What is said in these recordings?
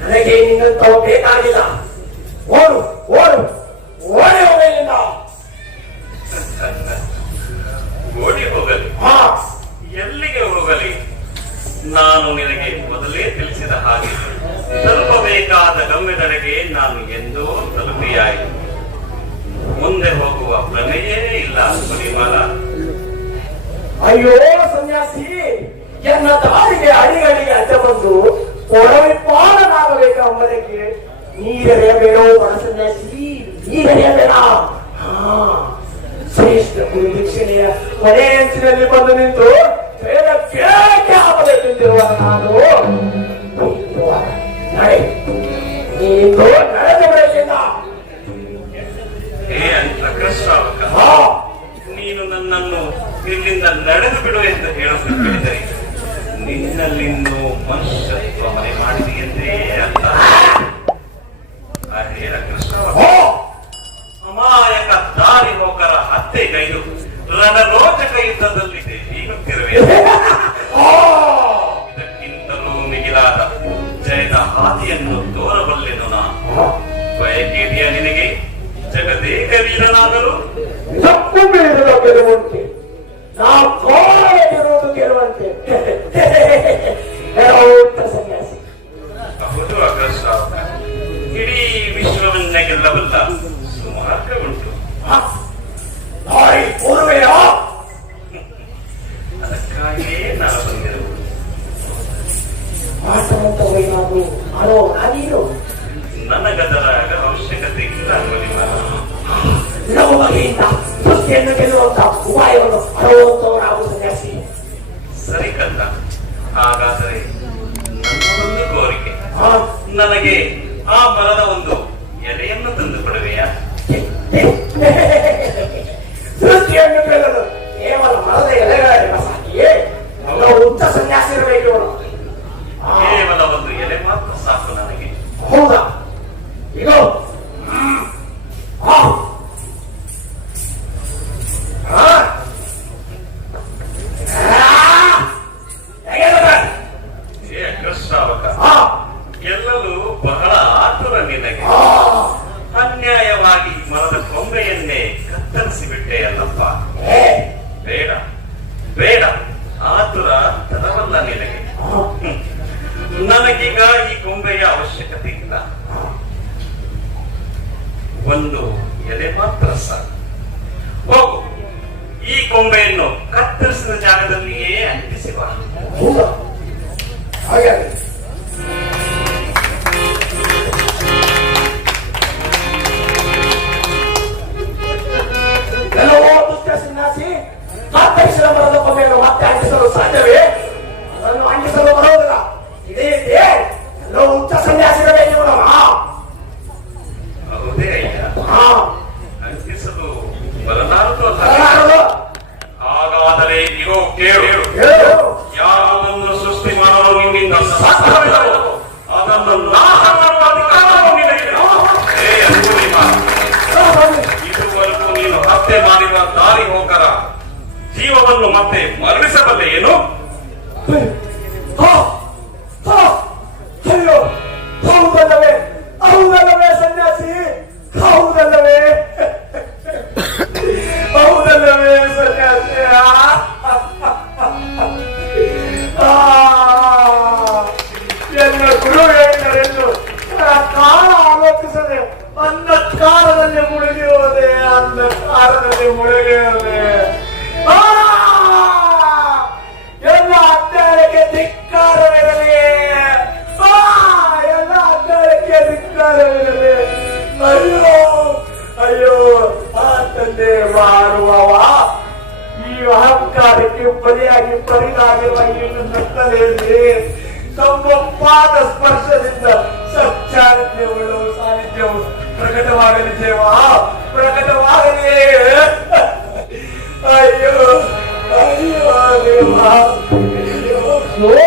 ನನಗೆ ನಿನ್ನಂತವ ಬೇಕಾಗಿಲ್ಲ. ಓಡು ಓಡು ಓಡಿ ಹೋಗಲಿಲ್ಲ. ಓಡಿ ಹೋಗಲಿ? ಎಲ್ಲಿಗೆ ಹೋಗಲಿ? ನಾನು ನಿನಗೆ ಮೊದಲೇ ತಿಳಿಸಿದ ಹಾಗೆ ತಲುಪಬೇಕಾದ ಗಮ್ಯದೆಡೆಗೆ ನಾನು ಎಂದೋ ತಲುಪಿಯಾಯಿತು. ಮುಂದೆ ಹೋಗುವ ಪ್ರಮೇಯೇ ಇಲ್ಲ ಪರಿಮಳ. ಅಯ್ಯೋ ಸನ್ಯಾಸಿ, ಎನ್ನ ದಾರಿಗೆ ಅಡಿಗಡಿಗೆ ಅಡ್ಡ ಬಂದು ಒಡವಿಪಾಲನಾಗಬೇಕೆಂಬುದಕ್ಕೆ ನೀರೆಳೆಯಬೇಡೋ ಬಡ ಸನ್ಯಾಸಿ, ನೀರೆಳೆಯಬೇಡ. ಶ್ರೇಷ್ಠ ಗುರು ದೀಕ್ಷಣೆಯ ಕೊನೆ ಅಂಚಿನಲ್ಲಿ ಬಂದು ನಿಂತು ಬೇಕೆ ಆಗಬೇಕೆಂದಿರುವ ನಾನು ನಡೆ, ನೀನು ನಡೆದು ಬಿಡಲಿಲ್ಲ. ನೀನು ನನ್ನನ್ನು ಇಲ್ಲಿಂದ ನಡೆದು ಬಿಡು ಎಂದು ಹೇಳುತ್ತಿದ್ದರೆ ನಿನ್ನಲ್ಲಿಂದು ಮನುಷ್ಯತ್ವ ಮನೆ ಮಾಡಿದೆಯಂತೆ ಅಲ್ಲ. ಅಮಾಯಕ ದಾರಿ ಹೋಗರ ಹತ್ಯೆಗೈದು ರಣರೋಚಕ ಯುದ್ಧದಲ್ಲಿ ಹೀಗುತ್ತಿರುವೆ. ಇದಕ್ಕಿಂತಲೂ ಮಿಗಿಲಾದ ಜಯದ ಹಾದಿಯನ್ನು ತೋರಬಲ್ಲೆನು ನಾನು. ಬಯಕೆದೆಯ ನಿನಗೆ ಜಗದೇಕ ವೀರನಾಗಲು? ತಪ್ಪು ಬೀಳುವ ಗೆಲುವಂತೆ, ನಾವು ಕೋರಲಿರುವುದು ಗೆಲುವಂತೆ. ಸನ್ಯಾಸಿ, ಹೌದು ಅಗ್ರಶ್ರಾವಕ, ಇಡೀ ವಿಶ್ವವನ್ನೇ ಗೆಲ್ಲಬಲ್ಲ ಸುಮಾರ್ಗ ಉಂಟು. ಅದಕ್ಕಾಗಿಯೇ ನಾನು ಬಂದಿರುವುದು. ನನಗದರ ಅವಶ್ಯಕತೆ ಇಲ್ಲ. ಬಗೆಯಿಂದ ಗೆಲ್ಲುವಂತ ಉಪಾಯವನ್ನು ಅಳವಡಿಸುವವರಾಗುವ ಸನ್ಯಾಸಿ. ಸರಿ ಕಂದ, ಹಾಗಾದರೆ ನನ್ನದೊಂದು ಕೋರಿಕೆ. ನನಗೆ ಆ ಮರದ ಒಂದು ಎಲೆಯನ್ನು ತಂದು ಕೊಡುವೆಯಾ? ಸೃಷ್ಟಿಯನ್ನು ಕೇಳಲು ಕೇವಲ ಮರದ ಎಲೆಗಳ ಸಾಕಿಯೇ? ಉಚ್ಚ ಸನ್ಯಾಸಿ ಇರಬೇಕು. ಕೇವಲ ಒಂದು ಎಲೆ ಮಾತ್ರ ಸಾಕು ನನಗೆ. ಹೌದಾ? ಈಗ ಗೆಲ್ಲಲು ಬಹಳ ಆತುರ ನಿನಗೆ. ಅನ್ಯಾಯವಾಗಿ ಮರದ ಕೊಂಬೆಯನ್ನೇ ಕತ್ತರಿಸಿ ಬಿಟ್ಟೆಯಲ್ಲಪ್ಪ. ಬೇಡ ಬೇಡ, ಆತುರ ತರವಲ್ಲ ನಿನಗೆ. ನನಗೀಗ ಈ ಕೊಂಬೆಯ ಅವಶ್ಯಕತೆ ಇಲ್ಲ. ಒಂದು ಎಲೆ ಮಾತ್ರ ಸಾಕು. ಹೋಗು, ಈ ಕೊಂಬೆಯನ್ನು ಕತ್ತರಿಸಿದ ಜಾಗದಲ್ಲಿಯೇ ಅಂಟಿಸಿ ಬಾ. ಹಾಗಾಗಿ ಸನ್ಯಾಸಿ, ಕತ್ತರಿಸಿದ ಮರದ ಕೊಂಬೆಯನ್ನು ಮತ್ತೆ ಅಂಟಿಸಲು ಸಾಧ್ಯವೇ? ಅದನ್ನು ಅಂಟಿಸಲು ಬರುವುದಿಲ್ಲ. ಇದೇ ಎಲ್ಲೋ ಉಚ್ಚ ಸನ್ಯಾಸಿ ಇರಬೇಕು. ಹೌದೇ ಅಯ್ಯ? ಅಂಟಿಸಲು ಬರಲಾರದು. ಹಾಗಾದರೆ ಇಗೋ ಕೇಳು. ಯಾವುದನ್ನು ಸೃಷ್ಟಿ ಮಾಡಲು ನಿನ್ನಿಂದ ಸಾಧ್ಯವಿಲ್ಲವೋ ಅದನ್ನು ನಾಶ ಮಾಡುವ ಅಧಿಕಾರವು ನಿನಗಿದೆ. ಇದುವರೆಗೂ ನೀನು ಹತ್ಯೆ ಮಾಡಿರುವ ದಾರಿ ಹೋಗರ ಜೀವವನ್ನು ಮತ್ತೆ ಮರಳಿಸಬಲ್ಲೆ ಏನು? ಅಯ್ಯೋ, ಹೌದಲ್ಲವೇ? ಹೌದಲ್ಲವೇ ಸನ್ಯಾಸಿ? ಹೌದಲ್ಲವೇ? ಹೌದಲ್ಲವೇ ಸನ್ಯಾಸಿ? ಎಲ್ಲ ಗುರು ಹೇಳಿದರೆಂದು ಕಾಲ ಆಲೋಚಿಸದೆ ಅಂಧಕಾರದಲ್ಲಿ ಮುಳುಗಿ ಹೋದೆ. ಅಂಧಕಾರದಲ್ಲಿ ಮುಳುಗಿ ಹೋದೆ. ಎಲ್ಲ ಅಡ್ಡಾಳಕ್ಕೆ ಧಿಕ್ಕಾರವಿರಲಿ. ಎಲ್ಲ ಅಡ್ಡಾಳಕ್ಕೆ ಧಿಕ್ಕಾರವಿರಲಿ. ಅಯ್ಯೋ ಅಯ್ಯೋ, ಆ ತಂದೆ ಮಾರುವವ ಈ ಅಹಂಕಾರಕ್ಕೆ ಬಲಿಯಾಗಿ ಪರಿಣಾಗಿರುವ ಈ ನಕ್ಕಲೆಯಲ್ಲಿ ತಮ್ಮ ಪಾದ ಸ್ಪರ್ಶದಿಂದ ಸಚ್ಚಾರಿತ್ಯಗಳು ಸಾನ್ನಿಧ್ಯವು ಪ್ರಕಟವಾಗಲಿ. ದೇವ ಪ್ರಕಟವಾಗಲಿ. ಅಯ್ಯೋ ಅಯ್ಯೋ ದೇವ, ಶ್ರೀ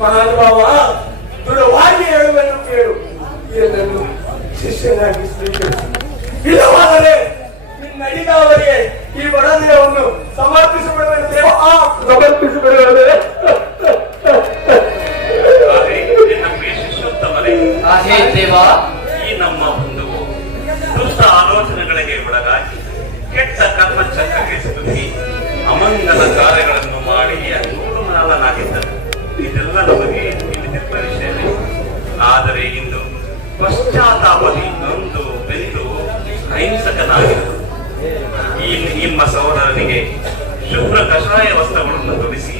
ಮಹಾನುಭಾವ, ದೃಢವಾಗಿ ಹೇಳುವನ್ನು ಕೇಳು. ಇದನ್ನು ಶಿಷ್ಯನಾಗಿ ಸ್ವೀಕರಿಸಿ. ಇಲ್ಲವಾದರೆ ನಿನ್ನಡಿದವರಿಗೆ ಈ ಬಡದಿನವನ್ನು ಸಮರ್ಪಿಸಿಬಿಡುವಂತೆ ಸಮರ್ಪಿಸಿಬಿಡುವುದೇ. ಈ ನಮ್ಮ ಬಂಧುವು ದುಷ್ಟ ಆಲೋಚನೆಗಳಿಗೆ ಒಳಗಾಗಿ ಕೆಟ್ಟ ಕರ್ಮಚಕ್ರಕ್ಕೆ ಸಿಲುಕಿ ಅಮಂಗಲ ಕಾರ್ಯಗಳನ್ನು ಮಾಡಿ ಅನುಕೂಲನಾಗಿದ್ದರು. ಇದೆಲ್ಲ ನಮಗೆ ತಿಳಿದಿರುವ ವಿಷಯವೇ. ಆದರೆ ಇಂದು ಪಶ್ಚಾತ್ತಾಪದಿ ನೊಂದು ಬೆಂದು ಅಹಿಂಸಕನಾಗಿರುವುದು. ಈ ನಿಮ್ಮ ಸಹೋದರನಿಗೆ ಶುಭ್ರ ಕಷಾಯ ವಸ್ತ್ರಗಳನ್ನು ತೊಡಿಸಿ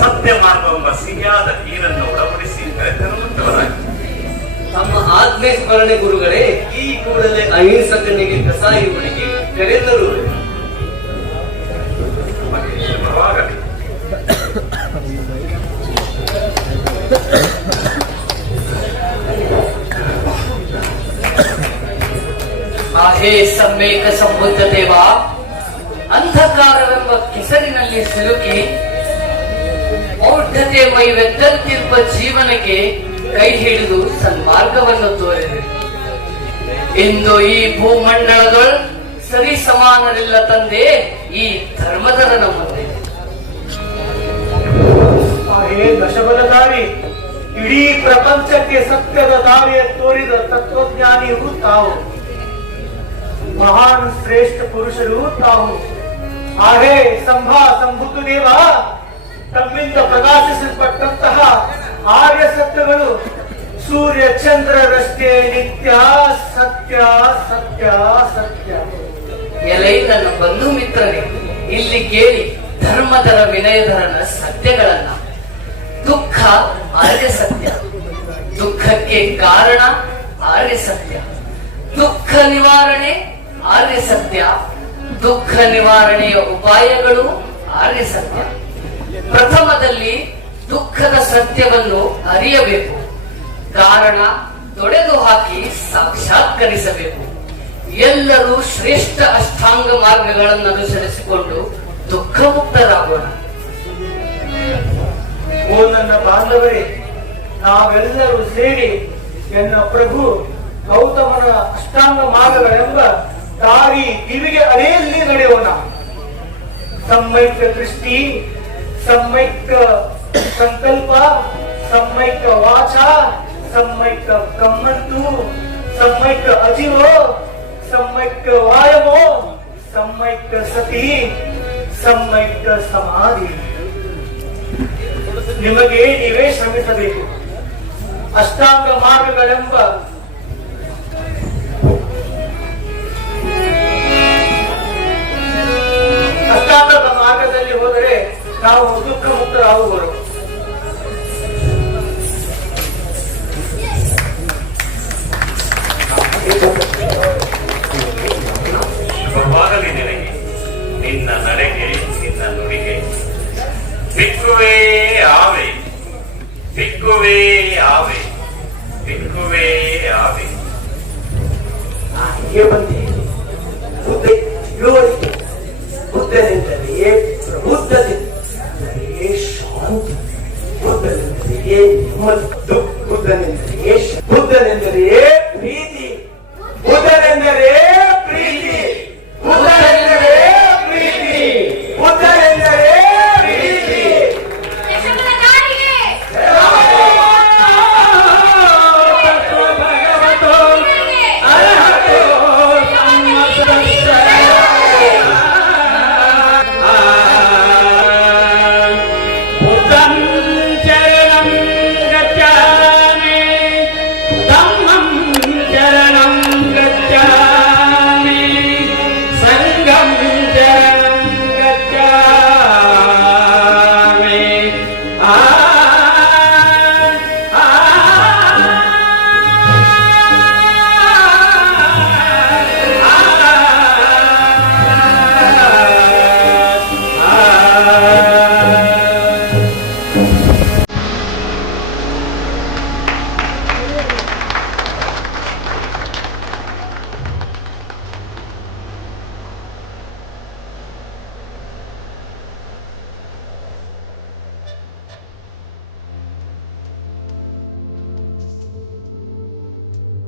ಸತ್ಯ ಮಾರ್ಗವೆಂಬ ಸಿಹಿಯಾದ ನೀರನ್ನು ಉಡಬಡಿಸಿ ಕರೆತರುವಂತವರಾಗಿ ನಮ್ಮ ಆಜ್ಞೆ ಸ್ಮರಣೆ ಗುರುಗಳೇ, ಈ ಕೂಡಲೇ ಅಹಿಂಸಕನಿಗೆ ಕಸಾಯುವನಿಗೆ ಕರೆತರು. ಶುಭವಾಗಲಿ. ಹೇ ಸಮ್ಮೇಕ ಸಂಬುದ್ಧ ದೇವ, ಅಂಧಕಾರವೆಂಬ ಕೆಸರಿನಲ್ಲಿ ಸಿಲುಕಿ ಔಢ್ಯತೆ ಮೈವೆತ್ತಂತಿರುವ ಜೀವನಕ್ಕೆ ಕೈ ಹಿಡಿದು ಸನ್ಮಾರ್ಗವನ್ನು ತೋರಿದೆ. ಇಂದು ಈ ಭೂಮಂಡಲದೊಳ ಸರಿ ಸಮಾನರಿಲ್ಲ ತಂದೆ ಈ ಧರ್ಮದರನ ಮುಂದೆ. ಹೇ ದಶಬಲಧಾರಿ, ಇಡೀ ಪ್ರಪಂಚಕ್ಕೆ ಸತ್ಯದ ದಾರಿಯ ತೋರಿದ ತತ್ವಜ್ಞಾನಿಯೂ ತಾವು, ಮಹಾನ್ ಶ್ರೇಷ್ಠ ಪುರುಷರು ತಾವು. ಹಾಗೆ ಸಂಭುತು ದೇವ, ತಮ್ಮಿಂದ ಪ್ರಕಾಶಿಸಲ್ಪಟ್ಟಂತಹ ಆರ್ಯ ಸತ್ಯಗಳು ಸೂರ್ಯ ಚಂದ್ರರಷ್ಟೇ ನಿತ್ಯ ಸತ್ಯ ಸತ್ಯ ಸತ್ಯ. ಎಲೈ ನನ್ನ ಬಂಧು ಮಿತ್ರರೇ, ಇಲ್ಲಿ ಕೇಳಿ ಧರ್ಮದರ ವಿನಯಧರನ ಸತ್ಯಗಳನ್ನ. ದುಃಖ ಆರ್ಯ ಸತ್ಯ, ದುಃಖಕ್ಕೆ ಕಾರಣ ಆರ್ಯ ಸತ್ಯ, ದುಃಖ ನಿವಾರಣೆ ಆರ್ಯ ಸತ್ಯ, ದುಃಖ ನಿವಾರಣೆಯ ಉಪಾಯಗಳು ಆರ್ಯ ಸತ್ಯ. ಪ್ರಥಮದಲ್ಲಿ ದುಃಖದ ಸತ್ಯವನ್ನು ಅರಿಯಬೇಕು, ಕಾರಣ ತೊಡೆದು ಹಾಕಿ ಸಾಕ್ಷಾತ್ಕರಿಸಬೇಕು. ಎಲ್ಲರೂ ಶ್ರೇಷ್ಠ ಅಷ್ಟಾಂಗ ಮಾರ್ಗಗಳನ್ನು ಅನುಸರಿಸಿಕೊಂಡು ದುಃಖ ಮುಕ್ತರಾಗೋಣ. ಓ ನನ್ನ ಬಾಂಧವರೇ, ನಾವೆಲ್ಲರೂ ಸೇರಿ ಎನ್ನ ಪ್ರಭು ಗೌತಮನ ಅಷ್ಟಾಂಗ ಮಾರ್ಗಗಳೆಂಬ ದಾರಿ ಕಿವಿಗೆ ಅಲೆಯಲ್ಲಿ ನಡೆಯೋಣ. ಸಮ್ಮೈಕ್ಯ ದೃಷ್ಟಿ, ಸಮ್ಮೈಕ್ಯ ಸಂಕಲ್ಪ, ಸಮ್ಮೈಕ್ಯ ವಾಚ, ಸಮ್ಮೈಕ್ಯ ಕಮ್ಮಂತು, ಸಮ್ಮೈಕ್ಯ ಅಜಿವೋ, ಸಮ್ಮೈಕ್ಯ ವಾಯವೋ, ಸಮ್ಮೈಕ್ಯ ಸತಿ, ಸಮ್ಮೈಕ್ಯ ಸಮಾಧಿ. ನಿಮಗೆ ನೀವೇ ಶ್ರಮಿಸಬೇಕು. ಅಷ್ಟಾಂಗ ಮಾರ್ಗಗಳೆಂಬ ಅಷ್ಟಾಂಗದ ಮಾರ್ಗದಲ್ಲಿ ಹೋದರೆ ನಾವು ದುಃಖ ಮುಕ್ತರಾಗುವರು. ದಿಕ್ಕುವೇ ಯಾವೇ